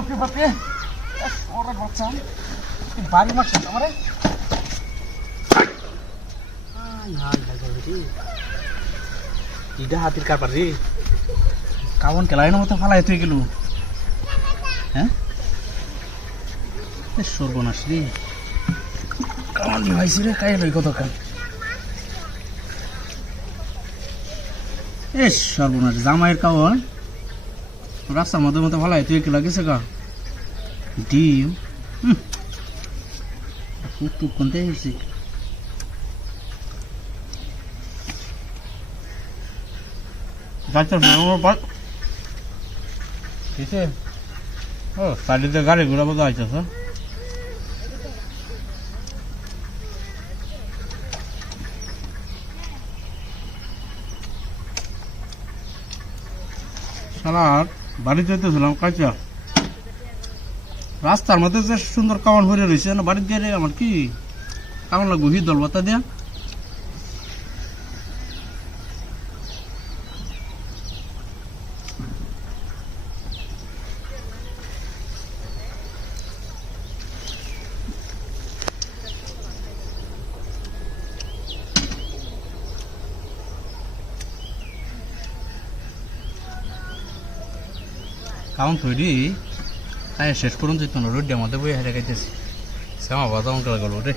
বাপরে বাপরে ওরা বাচ্চা বাড়ি মারছে আমারে ইডা হাতির কারবার রে কামন কেলাইন মতো ফালাই তুই গেল হ্যাঁ সর্বনাশ রে কামান ভাইছি রে কাই লই কত কাল এ সর্বনাশ জামাইয়ের কাওন রাস্তার মধ্যে মতো ফালাই তুই কেলা গেছে গা ডিম টুক কোনতে এসেছি গাছের পর ঠিক আছে ও সাইডে গাড়ি ঘোড়া বোধ আইতেছে সারা বাড়ি যেতেছিলাম কাঁচা রাস্তার মধ্যে যে সুন্দর কামান হয়ে রয়েছে না বাড়ির দিয়ে আমার কি কামান লাগবো হি দল বাতা দিয়া কাউন তৈরি তাই শেষ করুন যেত না রোড মধ্যে বই হেরে খাইতেছি শ্যামা বাজা অঙ্কেল গেল রে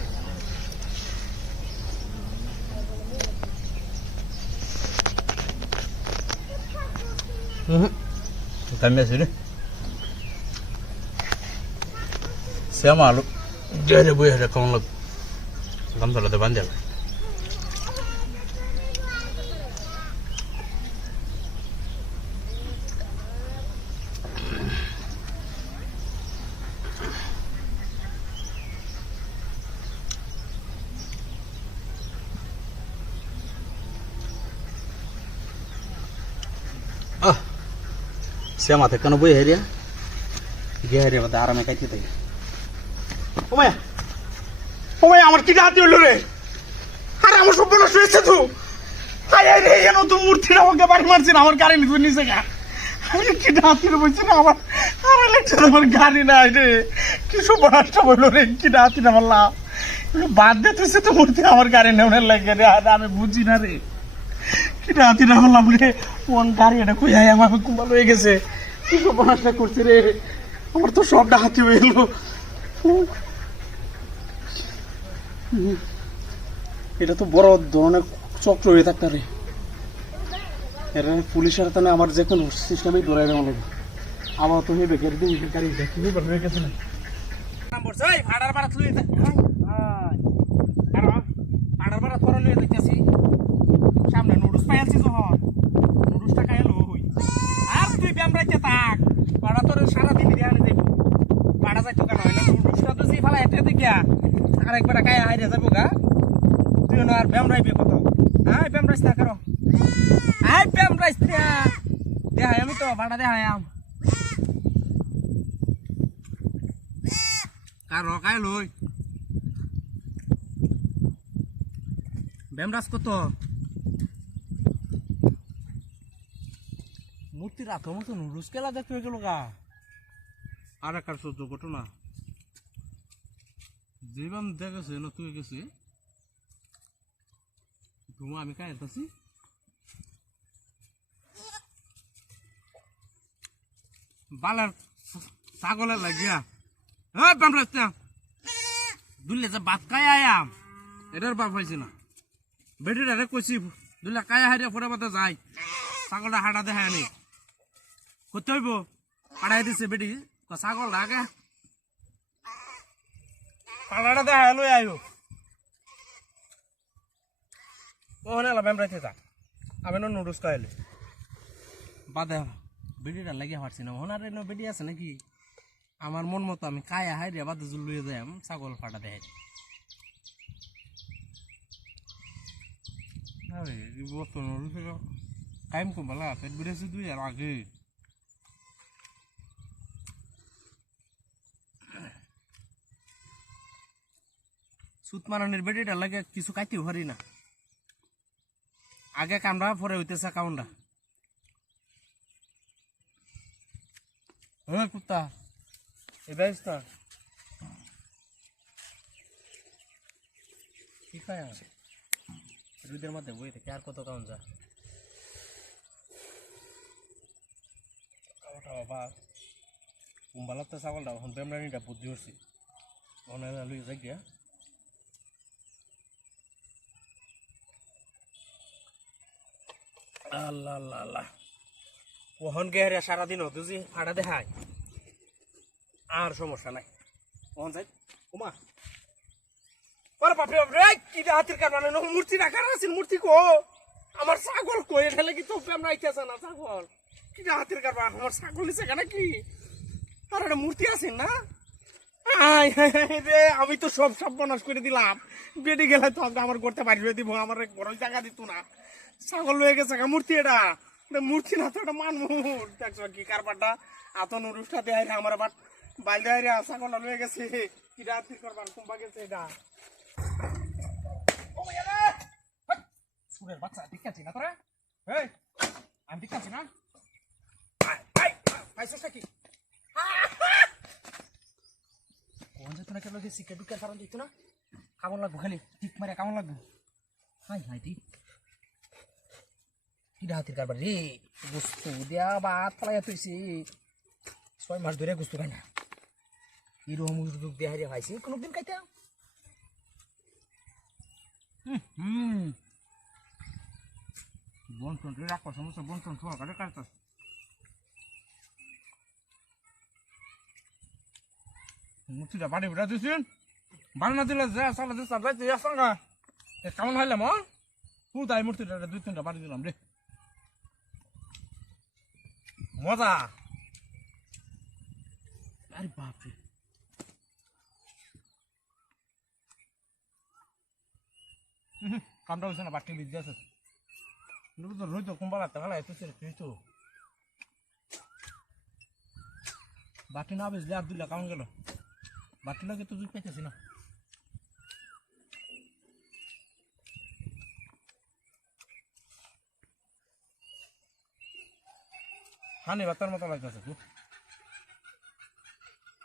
দামি আছে রে শ্যামা আলু যে বই হেরে কেমন লাগ গামছালাতে বান্ধে শ্যামাতে কেন বই হেরিয়া গিয়ে হেরিয়া বাদে আরামে খাইতে থাকি ওমায়া ওমায়া আমার কি হাতি হইল রে আরে আমার সব নষ্ট হয়েছে তো তাই রে এন তো মূর্তিটা আমাকে বাড়ি মারছে না আমার গাড়ি নিতে নিচে গা আমি কি হাতি বলছি না আমার আরে লেগছে আমার গাড়ি নাই রে কি সব নষ্ট হইল রে কি হাতি না বললা বাদ দিতেছে তো মূর্তি আমার গাড়ি নেওয়ার লাগে রে আর আমি বুঝি না রে কি হাতি না বললাম রে কোন গাড়ি এটা কই আমার কুম্বাল হয়ে গেছে কি সব নষ্ট করছে রে আমার তো সবটা হাতি হয়ে গেল এটা তো বড় ধরনের চক্র হয়ে থাকতে রে এর পুলিশের তানে আমার যে কোনো সিস্টেমেই ধরে দেওয়া লাগবে আমার তো হেবে গের দিন গাড়ি দেখি হয়ে গেছে না নাম্বার এই ভাড়ার ভাড়া তুই আর ভাড়ার ভাড়া তোরা লয়ে যাইতাছি সামনে নুডলস পাইছি যখন নুডলসটা খাইলো হই আর তুই ব্যামরাইতে থাক ভাড়া তোর সারা দিন দিয়ে আনে যাইব ভাড়া যাইতো কেন হয় না নুডলসটা তো সেই ফালা এতে দেখিয়া আর একবার খাইয়া হাইরে যাবো গা তুই আর ব্যামরাইবি কত হ্যাঁ ব্যামরাইস না করো আই ব্যামরাইস দেখাই আমি তো ভাড়া দেখাই আম কার রকাই লই ব্যামরাস কত মূর্তি রাখো মতো নুডলস কেলা দেখতে হয়ে গেল গা আর একটা সহ্য ঘটনা যেভাবে দেখেছে না তুই গেছি তুমি আমি খাইতেছি বালার ছাগলের লাগিয়া হ্যাঁ ব্যামরাস্তা দুলে যে ভাত খাই আয়াম এটার বাপ পাইছি না বেটিটারে কইছি দুলে কায়া হারিয়া ফোরে মতো যাই ছাগলটা হাঁটা দেখায় আনি করতে হইব পাড়াই দিছে বেটি ছাগল আগে পাড়াটা দেখায় লই আইব ওখানে এলাম ব্যামরাইতে থাক আমি নুডলস খাইলে বাদে বেটিটা লাগিয়ে পারছি না ওনার বেটি আছে নাকি আমার মন মতো আমি কায়া হাইরিয়া বাদে জুল লইয়ে যাই ছাগল ফাটা দেখাই কাইম কমলা পেট বেড়েছে দুই আর আগে সুত মারানের বেটিটা লাগে কিছু খাইতে পারি না আগে কামড়া পরে হইতেছে কামড়া কুত্তা এই ব্যবস্থা কি খায় রুদের মধ্যে বই থেকে আর কত কাউন যা খাওয়াটা বাবা কুম্বালার তো ছাগলটা এখন বেমরানিটা বুদ্ধি হচ্ছে অনেক লুই যাই গিয়া আল্লাহ আল্লাহ আল্লাহ ওহন গেহারে সারাদিন হতুজি ফাড়া দেখায় আর সমস্যা নাই ওহন যাই ওমা ওরে বাপরে বাপরে কি হাতির কার মানে মূর্তি রাখার আছে মূর্তি কো আমার ছাগল কই ঠেলে কি তো প্রেম রাইতেছে না ছাগল কি হাতির কার আমার ছাগল নিছে কেন কি আর একটা মূর্তি আছে না রে আমি তো সব সর্বনাশ করে দিলাম বেডে গেলে তো আমার করতে পারি দিব আমার বড় জায়গা দিত না ছাগল লয়ে গেছে মূর্তি এটা মূর্তি না তো এটা মানমুর দেখছো কি কারবারটা আতন অনুষ্ঠা দেয় আমার বাট বাইল দেয় রে ছাগল লয়ে গেছে কি রাত্রি করবার কুম্বা গেছে এটা সুরের বাচ্চা দেখাচ্ছি না তোরা এই আমি দেখাচ্ছি না পাইছিস নাকি কোন যেত না কেন সিকে ঢুকার কারণ দিত না কেমন লাগবো খালি টিক মারে কেমন লাগবো হাই হাই টিক কি হাতির কারবার রে গুস্তু দেয়া বাদ ফলাই তুইছি 6 মাস ধরে গুস্তু খাই না এরকম দুধ দেয়া হারিয়ে খাইছি কোনোদিন খাইতে বন্টন রাখো সমস্যা বন্টন ছোয়া কাটে কাটতাস মুঠিটা বাড়ি বেড়া দিয়েছেন বাড়ি না দিলে যা সালা দিস যাইতে আসা কেমন হইলাম তুই তাই মূর্তিটা 2-3টা বাড়ি দিলাম রে মজা আরে বাপরে কামটা হয়েছে না বাটি লিখে আছে তো রোজ তো কুম্বা লাগতে গেলে এসেছে তুই তো বাটি না বেশ আর দিলা কেমন গেল বাটি লাগে তো তুই পেয়েছি না হানি বাতার মতো লাগতেছে তুই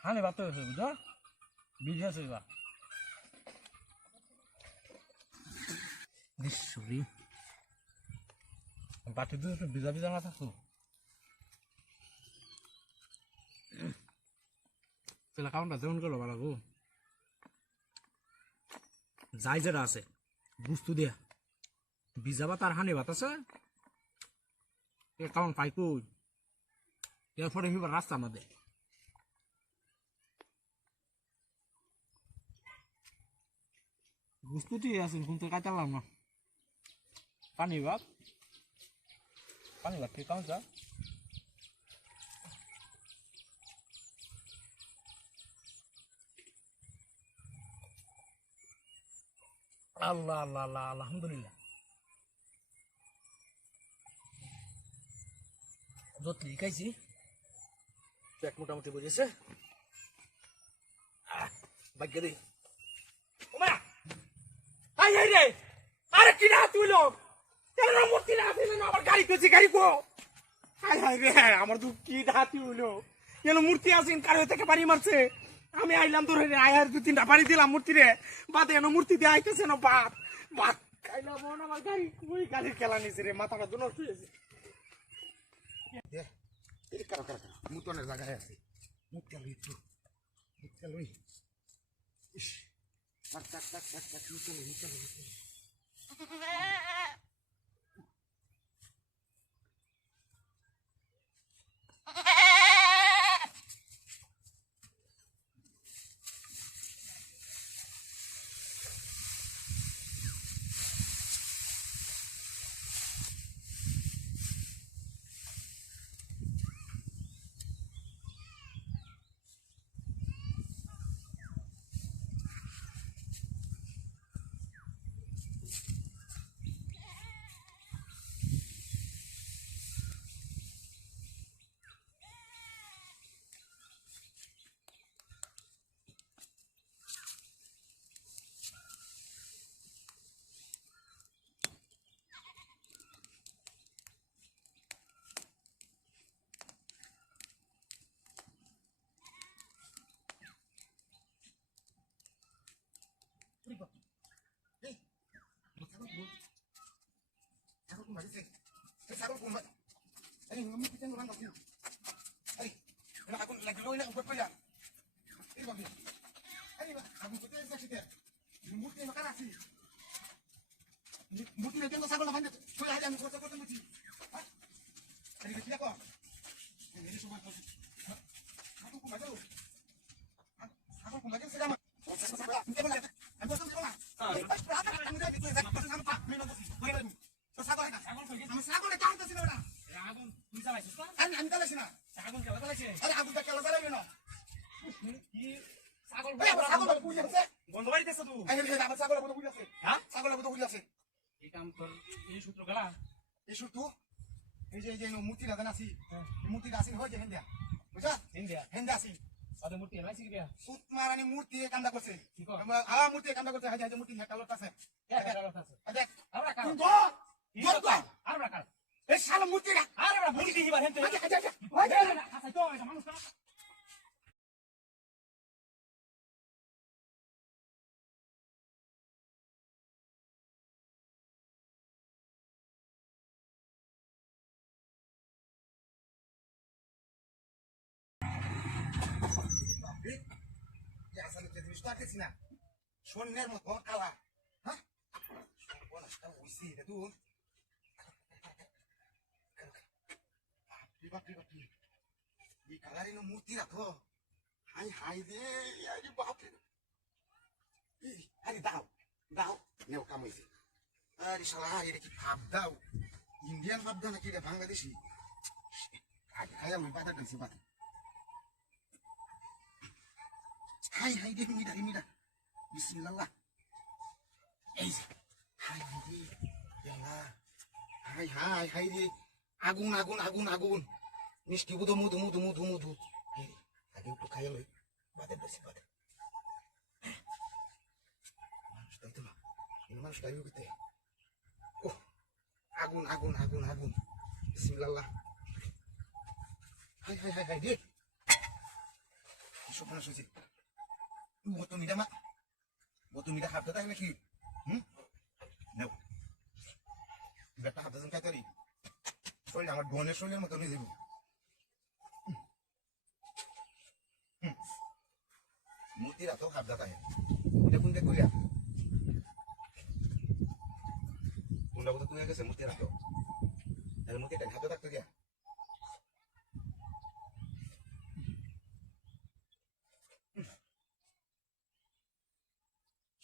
হানি বাত হয়েছে বুঝো বিজ আছে বা নিশ্চয়ই বাটি দিয়ে একটু ভিজা ভিজা না থাকতো তাহলে কাউন্টটা যেমন করলো ভালো গো যাই যেটা আছে বুঝতু দিয়া ভিজা ভাত আর হানি ভাত আছে এ কাউন্ট পাই কই এরপরে হিবার রাস্তা আমাদের বুঝতুটি আছেন কিন্তু কাটালাম না পানি ভাত কি কাউন্ট যা আল্লাহ আল্লাহ আল্লাহ আলহামদুলিল্লাহ যত লিখাইছি পেট মোটামুটি বুঝেছে ভাগ্য দিই রে আরে কি না তুই লোক মূর্তি না আমার গাড়ি পেয়েছি গাড়ি কো রে আমার তো কি হাতি হইলো কেন মূর্তি আসেন কারো থেকে বাড়ি মারছে আমি আইলাম তোর আয়ার 2-3টা বাড়ি দিলাম মূর্তি রে বাদে এনো মূর্তি দিয়ে আইতেছে না বাদ বাদ খাইলাম আমার গাড়ি ওই গাড়ির খেলা নিছে রে মাথাটা তো নষ্ট হয়েছে কারো কারো মুতনের জায়গায় আছে মুখটা লই একটু মুখটা লই ইস টাক টাক টাক টাক টাক মুখটা লই kumba. Ay, ngomong kita ngurang kasi. Ay, ako lagi na ubot pa yan. Ay, babi. Ay, ako puti sa siya. Muti makarasi. Muti na dyan ko sago na kandet. Kuya hayan ko sa muti. Ha? Ay, kita ko. Ay, ini sumat ko. Ako kumagal. Ako kumagal sa gamit. Hindi mo na. Ang botong ko na. Ay, ang dami ko sa sama pa. Meron ko. Sa sago na. Ang sago na tanto sila na. আগুন তুমি চালাইছিস না আমি তালাছি না। আগুন কেলা চালাইছে আরে আগুনটা কেন জ্বালাবি না? কি ছাগল এই আমার ছাগল বুঝে আছে। বন্ধ বাড়ি দেছ তুই এই আমার ছাগল বুঝে আছে। হ্যাঁ ছাগল বুঝে আছে। এই কাম তোর এই সূত্র গেলা এই শুটু এই যে মূর্তি লাগান আছি। এই মূর্তি আসিন হয় যে হেন্দা। বুঝা? ইন্ডিয়া হেন্দা আসি। আদে মূর্তি নাইছি কি সুত মারানি মূর্তি কামটা করছে। কি কর মূর্তি কামটা করছে হাজে মূর্তি কালোর কাছে। দেখ আমরা কার তুই গো গো আমরা কার এই শালা মূর্তি না। আরে আমরা বলি দিই বা হেনতে আচ্ছা আচ্ছা তো এটা মানুষ না আসলে যে জিনিসটা দেখছি না সোনের মতো কালা হ্যাঁ বলাসটা হইছে রে তুই বাপরে বাপরে এই কালারিনো মূর্তি রাখো হাই হাই রে আরে বাপরে আরে দাও দাও নেও কামাইছে আরে শালা এটা কি ভাব দাও ইন্ডিয়ান ভাব দাও নাকি রে বাংলাদেশি আগে খাই আমি বাধা দিয়েছি বাধা হাই হাই রে মিডা বিসমিল্লাহ এই যে হাই হাই রে ইয়াল্লাহ হাই হাই হাই রে আগুন আগুন আগুন আগুন মিষ্টি মধু মধু মধু মধু মধু আগে একটু খাইয়া লই বাদে বেশি বাদে মানুষটাই তো না এই মানুষটাই করতে ও আগুন আগুন আগুন আগুন বিসমিল্লাহ হাই হাই হাই হাই রে সব মানুষ হয়েছে বতো মিটা হাফতে থাকলে কি নেও একটা হাফতে যেন খাইতে শরীর আমার বোনের শরীরের মতো নিয়ে যাব মূর্তিরা তো হাফদা থাকে এটা কোনটা করিয়া কোনটা বলতে তুই গেছে মূর্তি রাখতো তাহলে মূর্তিটা হাফতে থাকতো গিয়া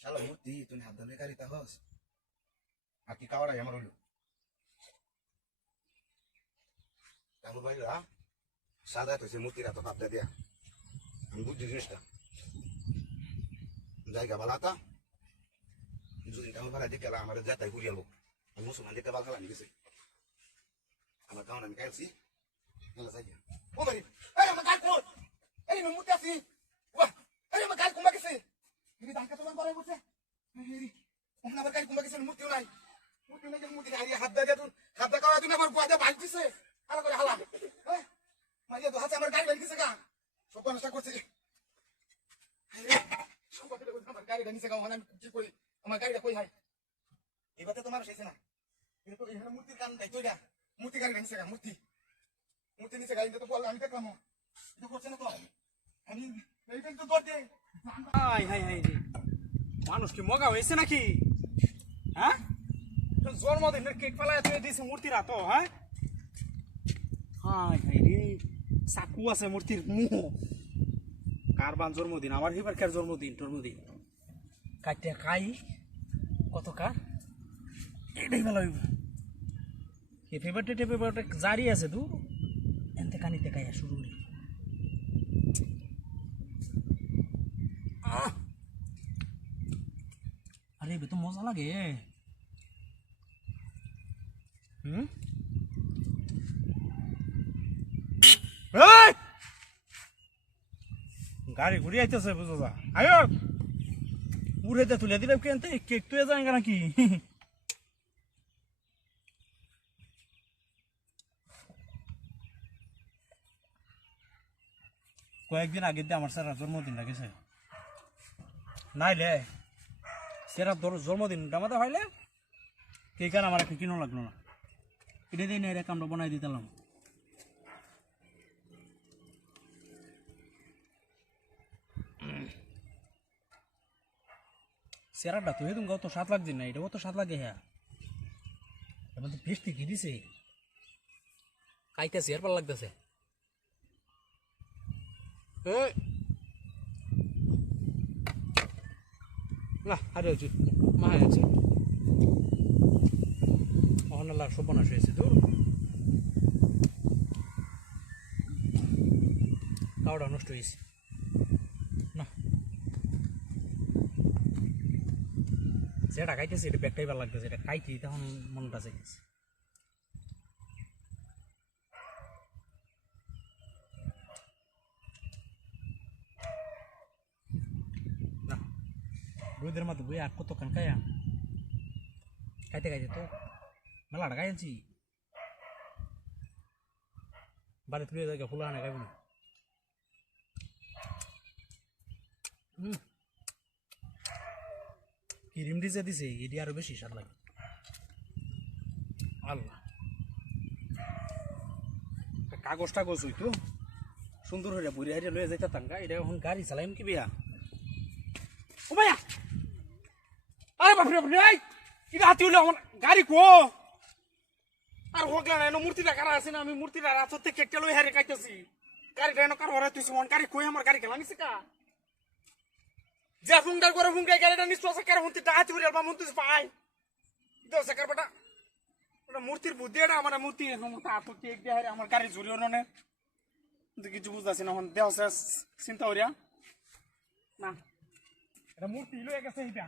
শালা মূর্তি তুমি হাত ধরে গাড়িটা হস আর কি খাওয়াটাই আমার হইল তারপর ভাইরা সাদা তো সে মূর্তিরা তো ভাবটা দিয়া আমি বুঝছি জিনিসটা জায়গা বালাতা যদি তেমন ভাড়া দেখে আমার যাতাই ঘুরিয়াবো আমি মুসলমান দেখতে ভালো খেলা গেছে আমার গাউন আমি খাইছি যাই ও ভাই এই আমার গাল কোন এই মূর্তি আছি বাহ এই আমার গাল কুমা গেছে ini dah kata orang barang bocah. Ini, orang nak berkait kumbang kisah murti unai yang murti hari habda dia tu, habda kau tu nak berbuat dia balik kisah. Kalau kau dah halang, macam tu hasil berkait balik kisah kan? Sopan nak kau sih. Sopan kita kau berkait dan kisah kau mana kau, berkait dah kau hai. Ibarat tu mana sih sana? Ini tu ini murti kan itu dia, murti kan kisah kan murti ni segala itu tu boleh ambil kamu. Itu kau sana tu. Ini itu tu dia. High high high রে মানুষ কি মগা হয়েছে নাকি হ্যাঁ জন্মদিনের cake পালায় তুই দিছে মূর্তি রাতো হ্যাঁ হাই হাই রে চাকু আছে মূর্তির মুহ কারবান জন্মদিন আমার এবার কার জন্মদিন কাটতে খাই কত কার এটাই ভালো হইব এই পেপারটা জারি আছে দূর এনতে কানিতে খাইয়া শুরু করি अरे ये तो मजा लगे गाड़ी घुरी आइते बुझो जा आयो उड़े तुले दिले केनते केक तो जाएगा नाकि কয়েকদিন আগে দিয়ে আমার স্যার জন্মদিন লাগেছে নাইলে সেরা জন্মদিনটা মাথা পাইলে কেক আর আমার একটা কিনো লাগলো না এটা দিয়ে না এরকম আমরা বানাই দিতাম সেরাটা তো হেতুম তো 7 লাখ দিন না এটাও তো 7 লাগে হ্যাঁ এবার তো বৃষ্টি কি দিছে খাইতেছে এরপর লাগতেছে না আরে হচ্ছে মা হয়েছে অহনাল্লার সর্বনাশ হয়েছে তো খাওয়াটা নষ্ট হয়েছে না যেটা খাইতেছে এটা পেটটাই ভালো লাগতেছে এটা খাইতে তখন মনটা চাইতেছে না রোদের মধ্যে বই আর কতক্ষণ খাইয়া খাইতে খাইতে তো মেলাটা খাইছি বাড়ি তুলে জায়গা ফুলা আনে খাইব না ক্রিম দিছে দিছে এটি আরো বেশি স্বাদ লাগে আল্লাহ কাগজ টাগজ হইতো সুন্দর হয়ে বইরে হাইরে লয়ে যাইতে তাঙ্গা এটা এখন গাড়ি চালাইম কি বিয়া ও ভাইয়া আরে বাপরে বাপরে এই এটা হাতি হইলো আমার গাড়ি কো আর হোগলা না মূর্তিটা কারা আছে না আমি মূর্তিটা রাত থেকে কেটে লই হারে কাইতেছি গাড়িটা এনে কার হরে তুই মন গাড়ি কই আমার গাড়ি খেলা নিছে কা যা ফুংডার করে ফুংকাই গাড়িটা নিশ্চয় আছে কার হুন্তি হাতি হইলো বা মন তুই পাই দাও সাকার বেটা ওটা মূর্তির বুদ্ধি এটা আমার মূর্তি সমস্ত হাত কেক দিয়ে হারে আমার গাড়ি ঝুরিও না কিন্তু কিছু বুঝতেছি না এখন দেহ চিন্তা করিয়া না এটা মূর্তি লয়ে গেছে এইটা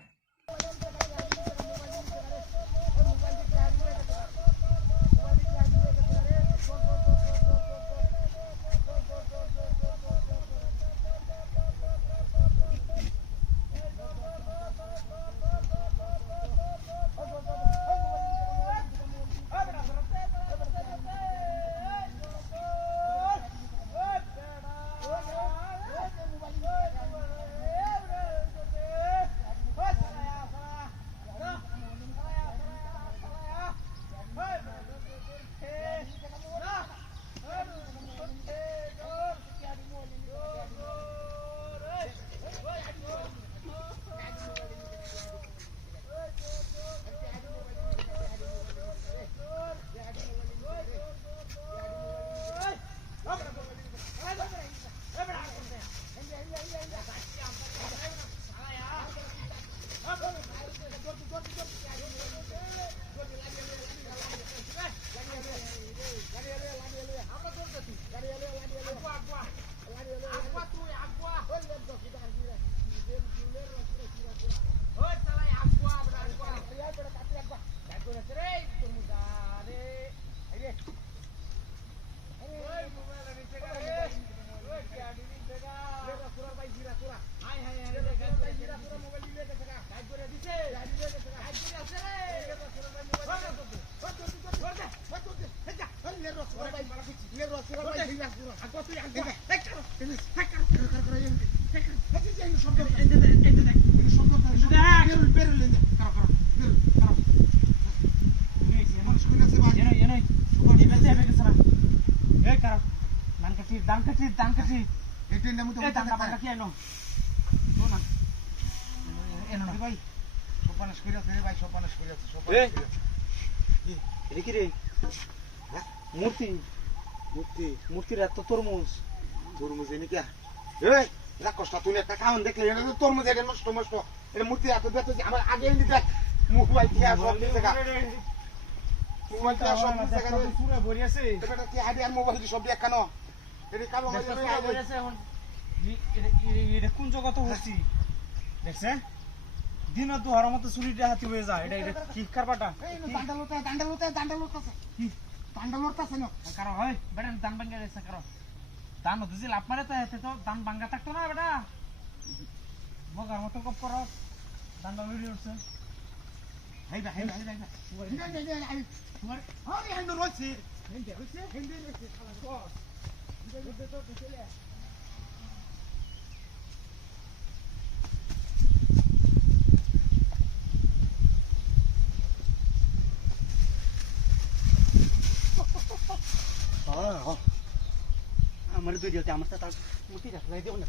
মূর্তি মূর্তি মূর্তির এত তরমুজ তরমুজ এনে কে এই রাক্ষস তুই একটা খাওন দেখলে এটা তো তরমুজ এটা নষ্ট নষ্ট এটা মূর্তি এত বেত আমার আগে এনে দেখ মোবাইল দিয়ে সব দিতে গা মোবাইল দিয়ে সব দিতে গা পুরো ভরি আছে এটা কি আইডি আর মোবাইল দিয়ে সব দিয়ে কেন এটা কালো হয়ে আছে এখন এটা কোন জগত হচ্ছি দেখছে দিন দুহার মতো চুরিটা হাতি হয়ে যায় এটা এটা কি কারবাটা দান্ডালোটা আছে না কারো হয় বেটা দান ভাঙ্গা গেছে কারো দান দুজি লাভ মারে তো এতে তো দান ভাঙ্গা থাকতো না বেটা মগার মতো কপ করো দান্ডা লড়ি উঠছে হাইবা হাইবা হাইবা তোমার আরে হ্যান্ড রয়েছে হ্যান্ড রয়েছে আমার দুই দিতে আমার সাথে মুটি রাখলাই দেব না